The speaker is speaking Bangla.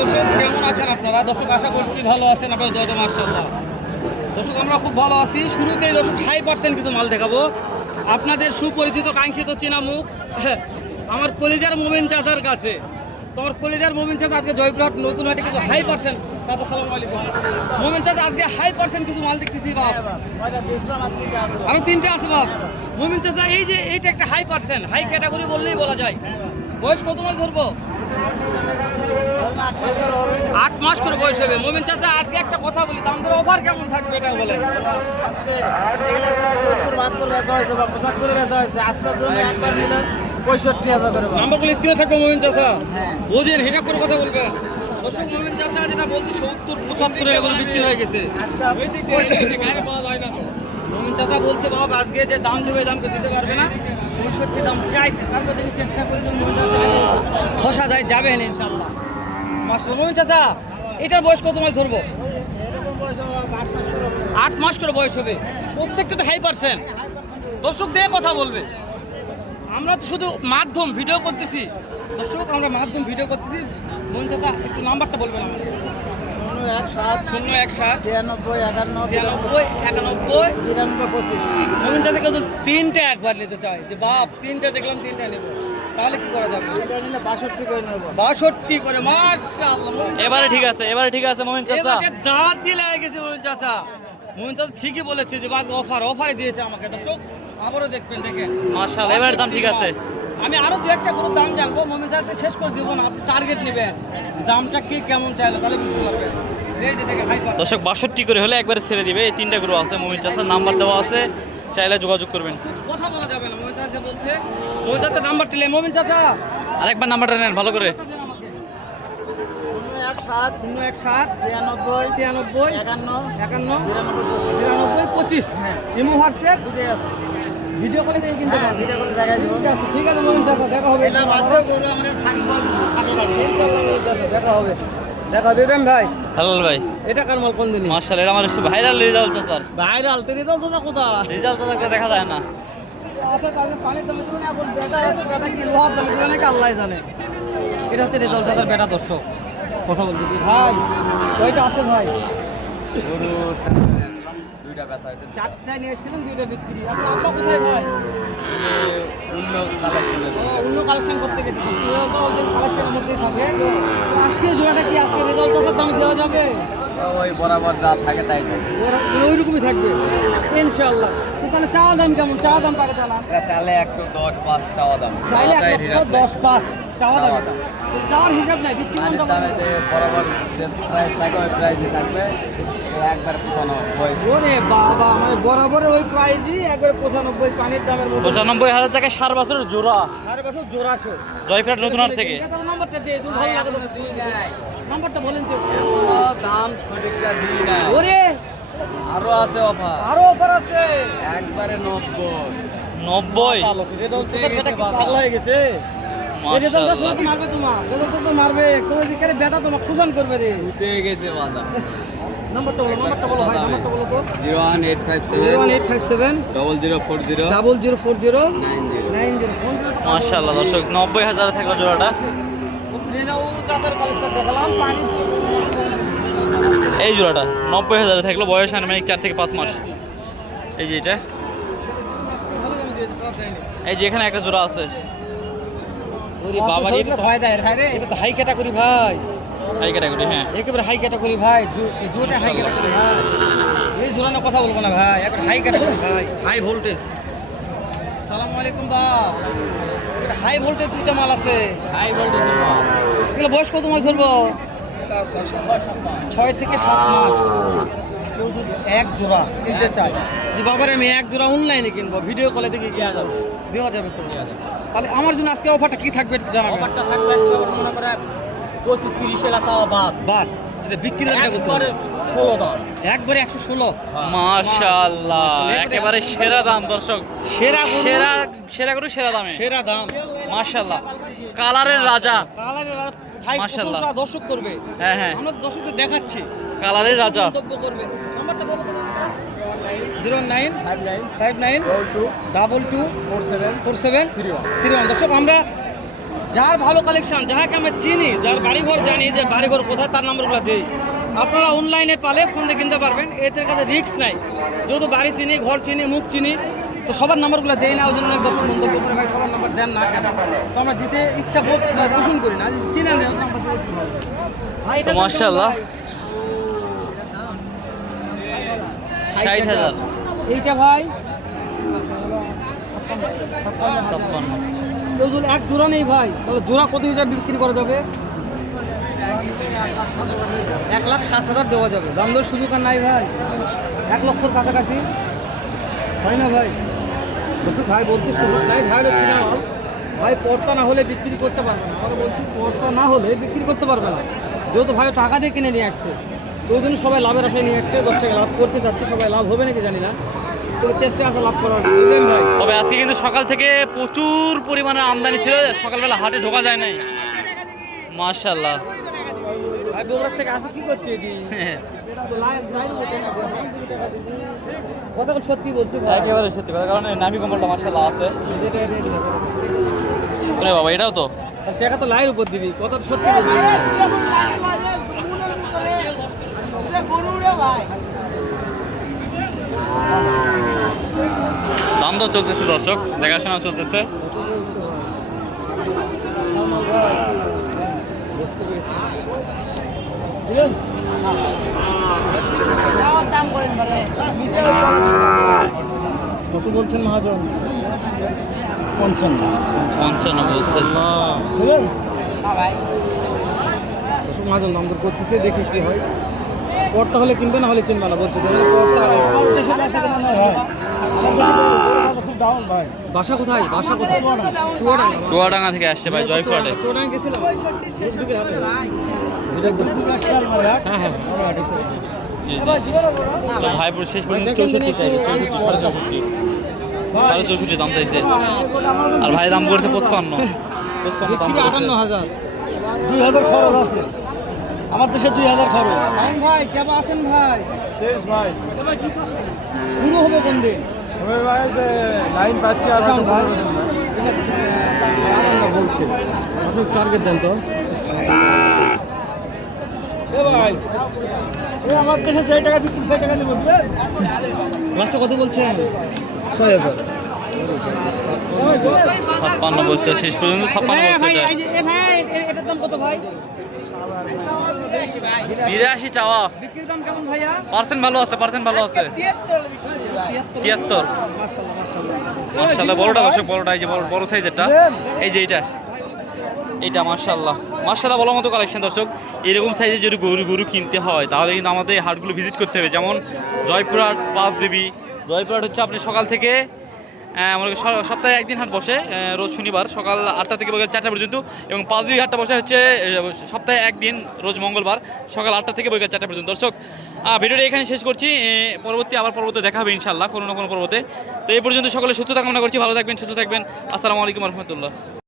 দর্শক কেমন আছেন আপনারা? দর্শক আশা করছি ভালো আছেন আপনারা, দোয়া মাশাআল্লাহ। দর্শক আমরা খুব ভালো আছি। শুরুতেই দর্শক 5% কিছু মাল দেখাবো আপনাদের, সুপরিচিত কাঙ্ক্ষিত চেনা মুখ আমার কলিজার মোমিন চাচার কাছে। তোমার কলিজার মোমিন চাচা আজকে জয়পুরহাট নতুন হাটে কিছু 5%। চাচা আসসালামু আলাইকুম। মোমিন চাচা আজকে 5% কিছু মাল দেখতেছি বাপ, আরো 3টে আছে বাপ। মোমিন চাচা এই যে এইটা একটা 5%, হাই ক্যাটাগরি বললেই বলা যায়। বয়স কত মাস ধরবো? 8 মাস করে বয়স হবে। মোমিন চাচা আজকে একটা কথা বলি, দাম দর অফার কেমন থাকবে এটা বলে। নাম্বারগুলো স্ক্রিনে থাকবে মোমিন চাচা, বোঝেন হিসাব করে কথা বলবেন। দর্শক মোমিন চাচা যেটা বলছি 70-75 এগুলো বিক্রি হয়ে গেছে। মোমিন চাচা বলছে বাবা আজকে যে দাম দেবে দামকে দিতে পারবে না, 65 দাম চাইছে। তারপর দেখি চেষ্টা করে দেন মোমিন চাচা খসা যায় যাবেন ইনশাল্লাহ। মাশাআল্লাহ। মোমিন চাচা এটার বয়স কত মাস ধরবো? 8 মাস করে বয়স হবে। প্রত্যেকটা তো 5%। দর্শক দিয়ে কথা বলবে, আমরা তো শুধু মাধ্যম ভিডিও করতেছি। দর্শক আমরা মাধ্যম ভিডিও করতেছি। মোমিন চাচা একটু নাম্বারটা বলবেন আমাকে। 017 96 91 95। মোমিন চাচা কেউ 3টে একবার নিতে চায় যে বাপ 3টে দেখলাম 3টে নেব, তাহলে কি করা যাবে? 62 করে নেব। 62 করে মাশাআল্লাহ। এবারে ঠিক আছে, এবারে ঠিক আছে মোমিন চাচা। এবারে দাঁতই লাগে গেছে মোমিন চাচা। মোমিন চাচা ঠিকই বলেছে যে বাদ অফারে দিয়েছে আমাকে। দর্শক আবারও দেখবেন, দেখেন মাশাআল্লাহ এবারে দাম ঠিক আছে। আমি আরো 2-1টা গরুর দাম জানবো, মোমিন চাচা শেষ করে দিব না। আপনি টার্গেট নেবেন, দামটা কি কেমন চাইলো তাহলে বুঝতে পারবেন। এই যে দেখেন দর্শক 62 করে হলে একবারে ছেড়ে দিবে। এই 3টা গরু আছে, মোমিন চাচার নাম্বার দেওয়া আছে, চাইলে যোগাযোগ করবেন। কথা বলা যাবে না। মোমিন চাচা বলছে, মোমিন চাচা নাম্বার দিলে। মোমিন চাচা আরেকবার নাম্বারটা নেন ভালো করে। 017 96 96 51 92 25। ইমো হোয়াটসঅ্যাপ ভিডিও কলে থেকে কিনতে পারবেন। ভিডিও কলে দেখাই দিব। ঠিক আছে মোমিন চাচা, দেখা হবে। এটা বাদে গরু আমাদের থাকবে থাকে বাড়ি। দেখা হবে, দেখা হবে ইব্রাহিম ভাই। হালাল ভাই, এটা কার মাল কোন দিন? মাশাআল্লাহ এটা আমার ভাইরাল রেজাল্ট চাচার। ভাইরাল তো রেজাল্ট তো কোথায়? রেজাল্ট চাচাকে দেখা যায় না। আচ্ছা তাহলে পানির দামে তুলনা এখন বেটা কি লোহার দামে তুলনা কি আল্লাহ জানে। এটা হচ্ছে রেজাল্ট চাচার বেটা। দর্শক কথা বলতে কি ভাই, কয়টা আছে ভাই? গরু 2টা ব্যথা হইছে। 4টায় নিয়ে এসেছিলেন, 2টা বিক্রি। আপনার আব্বা কোথায় ভাই? অন্য কালেকশন করতে গেছে। কালেকশনের মধ্যেই থাকে। তো আজকে জোড়াটা কি আজকে রেজাল্ট চাচার দামে দেওয়া যাবে? ওই বরাবর যা থাকে তাই ওই রকমই থাকবে ইনশাআল্লাহ। তো তাহলে চাওয়া দাম কেমন? চাওয়া দাম টাকা চালান চালে 110-5 চাওয়া দাম, চাইলে 110-5 চাওয়া দাম। চাওয়ার হিসাব নাই, বিক্রি দামে যে বরাবর যে প্রাইস থাকে ওই প্রাইসে থাকবে। একবার 95। ওরে বাবা, মানে বরাবর ওই প্রাইসই একবার 95 পানির দামের মধ্যে। 95,000 টাকা 7 বছরের জোড়া। 4 বছর জোড়াশো। জয়ফ্রাট নতুন হাট থেকে। নাম্বারটা দিয়ে তুমি ভালো লাগে তো। নাম্বারটা বলেন তো। এখনো দাম সঠিকটা দিই না। ওরে আরো আছে অফার, আরো অফার আছে একবারে 90। পাগলা হয়ে গেছে। রেজাল্ট তো মারবে, তোমার রেজাল্ট তো মারবে। কোনো দিকে বেটা তোমার খুশন করবে রে। উঠে গেছে বাজার। নাম্বারটা বলো, নাম্বারটা বলো ভাই, নাম্বারটা বলো তো। 01857 01857 0040 0040 90। 90। মাশাআল্লাহ দর্শক 90,000 থাকলো জোড়াটা। এই জোড়াটা 90,000 থাকলো, বয়স আনুমানিক 4 থেকে 5 মাস। এই যে এটা, এই যে এখানে একটা জোড়া আছে। ওরে বাবা রে, এটা তো ফায়দা এর ভাই রে। এটা তো হাই ক্যাটাগরি ভাই, হাই ক্যাটাগরি। হ্যাঁ একেবারে হাই ক্যাটাগরি ভাই। দুটো হাই ক্যাটাগরি ভাই। এই জোড়ানো কথা বলবো না ভাই, একবার হাই ক্যাটাগরি ভাই, হাই ভোল্টেজ। আসসালামু আলাইকুম বাপ। এটা হাই ভোল্টেজ দুটো মাল আছে। হাই ভোল্টেজ এগুলো বয়স কত মাস ধরবো? 6 থেকে 7 মাস। এক জোড়া কিনতে চাই যে বাবার আমি এক জোড়া অনলাইনে কিনবো, ভিডিও কলে দেখে দেওয়া যাবে তো? তাহলে আমার জন্য আজকে অফারটা কি থাকবে জানাবেন। অফারটা থাকবে মনে করে 25-30 এর আছে বাদ যেটা বিক্রি দামটা বলতে হবে 16 দাম, একবারে 116। মাশাআল্লাহ একেবারে সেরা দাম দর্শক। সেরা সেরা সেরা গরু সেরা দামে, সেরা দাম। মাশাআল্লাহ কালারের রাজা। কালারের ভাই মাশাআল্লাহ দর্শক করবে। হ্যাঁ হ্যাঁ আমরা দর্শকদের দেখাচ্ছি কালারের রাজা। মন্তব্য করবে। নাম্বারটা বলো তো। 0959 22 47 31। দর্শক আমরা যার ভালো কালেকশন, যাহাকে আমরা চিনি, যার বাড়িঘর জানি যে বাড়িঘর কোথায়, তার নাম্বারগুলো দেই। আপনারা অনলাইনে পালে ফোন দিয়ে কিনতে পারবেন, এদের কাছে রিস্ক নাই। যেহেতু বাড়ি চিনি, ঘর চিনি, মুখ চিনি, তো সবার নাম্বারগুলো দেই না। ওই জন্য অনেক দর্শক মন্তব্য করে, ভাই সবার নাম্বার দেন না কেন? তো আমরা দিতে ইচ্ছা পোষণ করি না, চিনেন না ভাই। তো মাশাআল্লাহ 60,000। এইটা ভাই 56। কেউ যদি এক জোড়া নেই ভাই, তাহলে জোড়া কত হিসাবে বিক্রি করা যাবে? 1,07,000 দেওয়া যাবে। দাম দর সুযোগ আর নাই ভাই, 1 লক্ষর কাছাকাছি হয় না ভাই। দর্শক ভাই বলছি সুযোগ নাই ভাই, কিনা মাল ভাই পর্তা না হলে বিক্রি করতে পারবে না। আমরা বলছি পর্তা না হলে বিক্রি করতে পারবে না, যেহেতু ভাই টাকা দিয়ে কিনে নিয়ে আসছে। তো ওই জন্য সবাই লাভের আশায় নিয়ে আসছে, 10 টাকা লাভ করতে চাচ্ছে। সবাই লাভ হবে নাকি জানি না, তবে চেষ্টা আছে লাভ করার, বুঝলেন ভাই। তবে আজকে কিন্তু সকাল থেকে প্রচুর পরিমাণে আমদানি ছিল, সকালবেলা হাটে ঢোকা যায় নাই। মাশাআল্লাহ ভাই বগুড়ার থেকে আসি কি করছে এটি? কথা সত্যি বলছে ভাই। একেবারে সত্যি কথা, কারণ নাভি কম্বলটা মাশাআল্লাহ আছে। ওরে বাবা, এটাও তো তার টাকা তো লাইয়ের উপর দিবি, কথা সত্যি বলছি। দাম দর চলতেছে দর্শক, দেখাশোনা চলতেছে। কত বলছেন মহাজন? 55 বলছে। মহাজন দাম দর করতেছে, দেখি কি হয়। পরটা হলে কিনবে, না হলে কিনবে না বলছে। বাসা কোথায়? বাসা কোথায়? চুয়াডাঙ্গা থেকে আসছে ভাই, জয়ফ্রাটে। চুয়াডাঙ্গা গেছিলাম। হ্যাঁ হ্যাঁ। তো ভাইপুর শেষ পর্যন্ত 64 চাইছে, 64, 64 দাম চাইছে। আর ভাই দাম করছে 55। 55 দাম করছে। 58,000। 2,000 খরচ আছে আমার দেশে, 2,000 খরচ। ভাই কেমন আছেন ভাই? শেষ ভাই, শুরু হবে কোন দিন? ভাই লাইন পাচ্ছি আসাম ভাই বলছে আপনি টার্গেট দেন তো। ভাই আমার দেশে যে টাকা বিক্রি, সেই টাকা নেবো। লাস্টে কত বলছেন? 6,000। 56 বলছে, শেষ পর্যন্ত 56 বলছে। ভাই এটা ভাই এটার দাম কত ভাই? 82 চাওয়া। বিক্রির দাম কেমন ভাইয়া? পার্সেন্ট ভালো আছে, পার্সেন্ট ভালো আছে। 73। মাশাআল্লাহ মাশাআল্লাহ। মাশাআল্লাহ বড়টা দর্শক, বড়টা এই যে বড় সাইজেরটা, এই যে এইটা মাশাআল্লাহ মাশাআল্লাহ বলার মতো কালেকশন দর্শক। এরকম সাইজের যদি গরু কিনতে হয়, তাহলে কিন্তু আমাদের এই হাটগুলো ভিজিট করতে হবে। যেমন জয়পুরহাট, পাঁচদেবী। জয়পুরহাট হচ্ছে আপনি সকাল থেকে সপ্তাহে একদিন হাট বসে, রোজ শনিবার সকাল 8টা থেকে বিকেল 4টা পর্যন্ত, এবং পাঁচদেবী হাটটা বসে হচ্ছে সপ্তাহে একদিন রোজ মঙ্গলবার সকাল 8টা থেকে বিকেল 4টা পর্যন্ত। দর্শক ভিডিওটা এখানে শেষ করছি, পরবর্তী দেখা হবে ইনশাল্লাহ কোনো না কোনো পর্বতে। তো এই পর্যন্ত সকলে সুস্থতা কামনা করছি, ভালো থাকবেন, সুস্থ থাকবেন। আসসালামু আলাইকুম রহমতুল্লাহ।